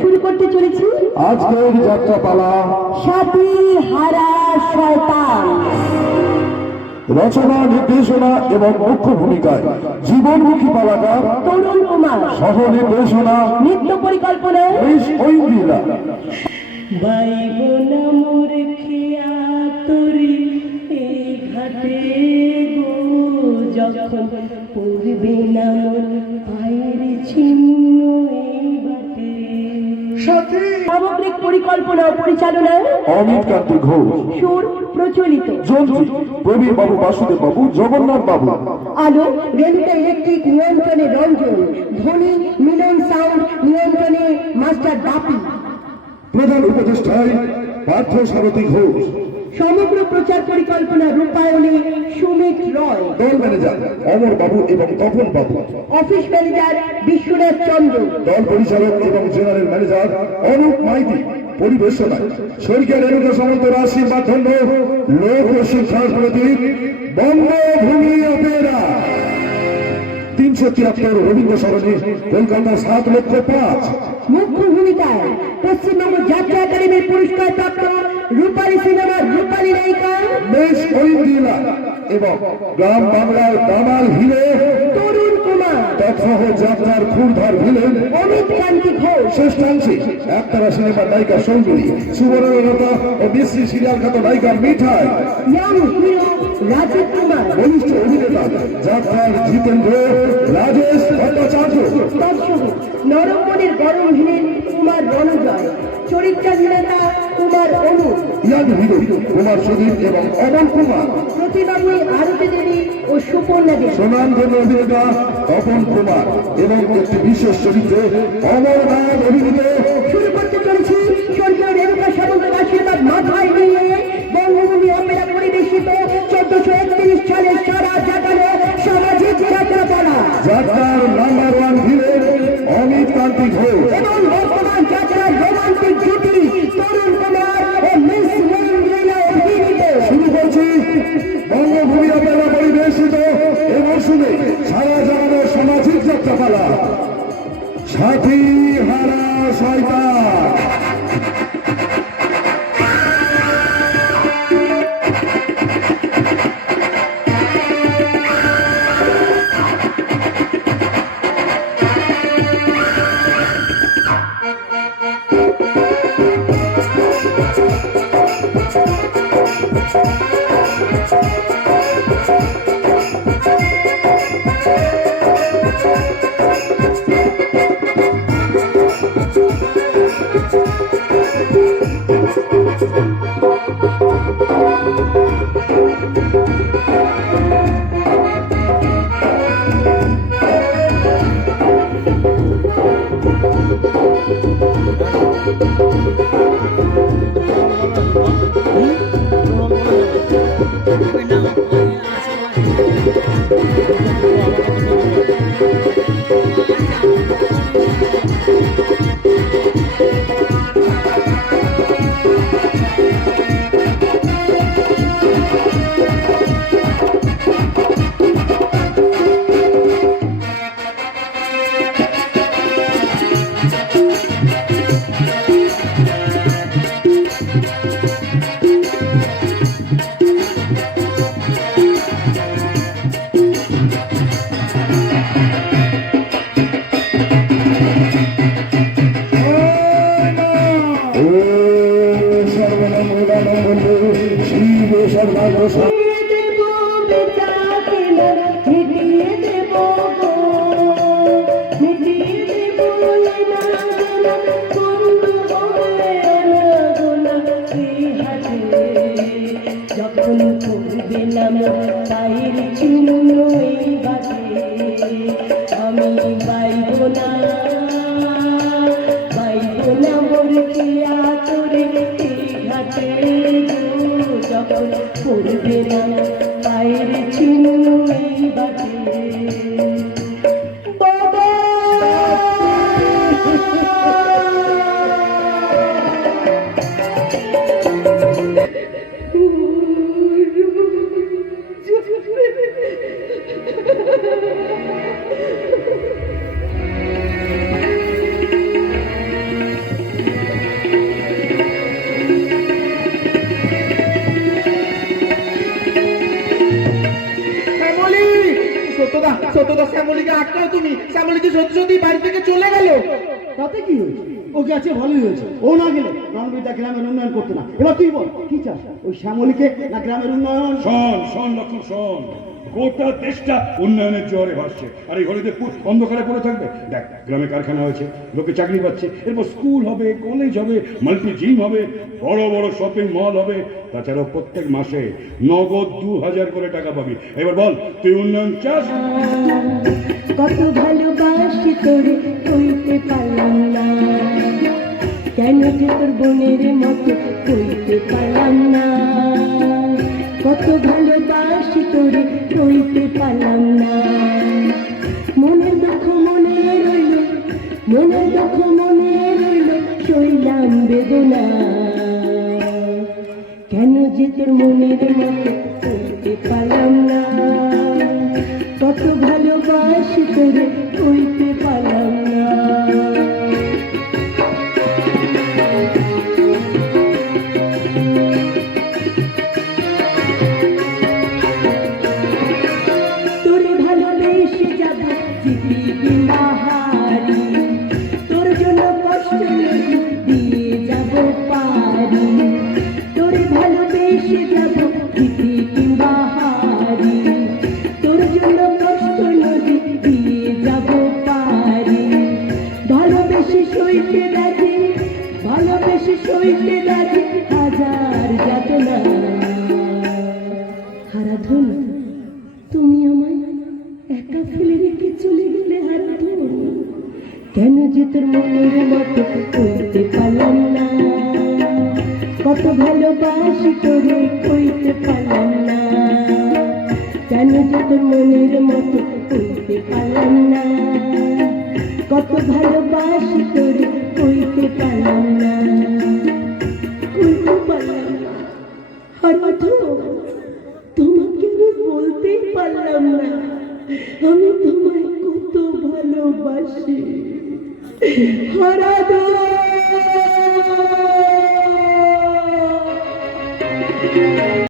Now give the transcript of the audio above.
শুরু করতে চলেছি আজকের যাত্রাপালা সাথী হারা শয়তান। রচনা, নির্দেশনা এবং মুখ্য ভূমিকায় জীবনমুখী পালাকার তরুণ কুমার, সহ নির্দেশনা নৃত্য পরিকল্পনা ঐন্দ্রিলা। বাইবনা মোর খেয়া তরি এই ঘাটে গো, যখন পড়বে না মোর পায়ের চিহ্ন এই বাটে। সামগ্রিক পরিকল্পনা ও পরিচালনা অমিত কান্তি ঘোষ। সুর প্রচলিত যন্ত্রী প্রবীর বাবু, বাসুদেব বাবু, জগন্নাথ বাবু। আলো রেলুকা ইলেকট্রিক নিয়ন্ত্রণে রঞ্জন, ধ্বনি মিলন সাউন্ড নিয়ন্ত্রণে মাস্টার বাপি। প্রধান উপদেষ্টায় পার্থ সারথী ঘোষ। সমগ্র প্রচার পরিকল্পনা রূপায়ণে সুমিত রয়। দল ম্যানেজার অমর বাবু এবং তপন বাবু। অফিস ম্যানেজার বিশ্বনাথ চন্দ্র। দল পরিচালক এবং জেনারেল ম্যানেজার অনুপ মাইতি। পরিবেশনায় স্বর্গীয় রেণুকা সামন্ত রাশির মাধ্যমে লোক শিক্ষার প্রতীক বঙ্গভূমি অপেরা। 373 রবীন্দ্র সরণি, কলকাতা 7,05,000। মুখ্য ভূমিকায় পশ্চিমবঙ্গ যাত্রা একাডেমির পুরস্কার প্রাপ্ত রূপালী সিনেমার রূপালী নায়িকা বেশ ঐন্দ্রিলা এবং গ্রাম বাংলার দামাল হিলে তরুণ কুমার, তৎসহ যাত্রার ক্ষুরধার ভিলেন অমিত কান্তি ঘোষ। শ্রেষ্ঠাংশে একতারা সিনেমার নায়িকা সৌমিনী, সুবর্ণলতা ও মিশ্রী সিরিয়াল খ্যাত নায়িকা মিঠাই, ইয়াং হিরো রাজীব কুমার, বলিষ্ঠ অভিনেতা যাত্রার জিতেন্দ্র, রাজেশ ভট্টাচার্য, দর্শক নরমনের গরম ভিলেন কুমার রণজয়, চরিত্রাভিনেতা কুমার অনু, ইয়াং হিরো কুমার সুদীপ এবং অমল কুমার, প্রতিবাবু আরতি দেবী ও সুপর্ণা দেবী। সুনামধন্য অভিনেতা তপন কুমার এবং একটি বিশেষ চরিত্রে অমরনাথ অভিনীত। শুরু করতে চলেছি স্বর্গীয় রেণুকা সামন্তের আশীর্বাদ মাথায় নিয়ে বঙ্গভূমি অপেরা পরিবেশিত 1431 সালের সারা জাগানো সামাজিক যাত্রাপালা। যাত্রার নাম্বার 1 ভিলেন অমিত কান্তি ঘোষ এবং বর্তমান যাত্রার রোমান্টিক জুটি তরুণ কুমার ও মিস ঐন্দ্রিলা অভিনীত। শুরু করছি বঙ্গভূমি অপেরা পরিবেশিত এ মৌসুমে সারা জাগানো সামাজিক যাত্রাপালা সাথী হারা শয়তান। যখন করবে না পায়ের চিহ্ন এই বাটে, আমি বাইব না মোর খেয়া তোরে এই ঘাটে গো, যখন করবে না পায়ের চিহ্ন এই বাটে। সত্যদা শ্যামলীকে আটকাও তুমি। শ্যামলী সত্যি সত্যি বাড়ি থেকে চলে গেল। তাতে কি হয়েছে? ও গেছে ভালোই হয়েছে। ও না গেলে রণবীরদা গ্রামের উন্নয়ন করতে না। এবার তুই বল কি চাস, ওই শ্যামলীকে না গ্রামের উন্নয়ন? শোন লক্ষণ শোন, গোটা দেশটা উন্নয়নের জোয়ারে ভাসছে, আর এই হরিদেবপুর অন্ধকারে পড়ে থাকবে? দেখ, গ্রামে কারখানা হয়েছে, লোকে চাকরি পাচ্ছে, এরপর স্কুল হবে, কলেজ হবে, মাল্টি জিম হবে, বড় বড় শপিং মল হবে, তাছাড়াও প্রত্যেক মাসে নগদ 2000 করে টাকা পাবি। এবার বল, তুই উন্নয়ন চাস? কত ভালোবাসি তোরে কইতে পারলাম না, কেন যে তোর বোনের মতো কইতে পারলাম না। কত ভালোবাসি তোরে কইতে পারলাম না, মনের দুঃখ মনে রইল, মনের দুঃখ মনে রইল, শৈলাম বেদনা। কেন যে তোর মনের মতো কইতে পারলাম না, কত ভালোবাসি তোরে কইতে পারলাম না। তোরে ভালোবেসে যাব জিতি কিংবা হারি, তোর জন্য কষ্ট দিয়ে যাব পারি। তোরে ভালোবেসে যাব জিতি কিংবা হারি, তোর জন্য কষ্ট নদী দিয়ে যাব পারি। ভালোবেসে সইতে রাজি, ভালোবেসে সইতে রাজি, হাজার যাতনা। হারাধন, তুমি আমায় একা ফেলে রেখে চলে গেলে হারাধন। কেন যে তোর মনের মতো কইতে পারলাম না, কত ভালোবাসি তোরে কইতে পারলাম না। কেন যে তোর মনের মতো কইতে পারলাম না, কত ভালোবাসি তোরে কইতে পারলাম না, কইতে পারলাম না। হারাধন, তোমাকে আমি বলতেই পারলাম না আমি তোমায় কত ভালোবাসি। হারাধন।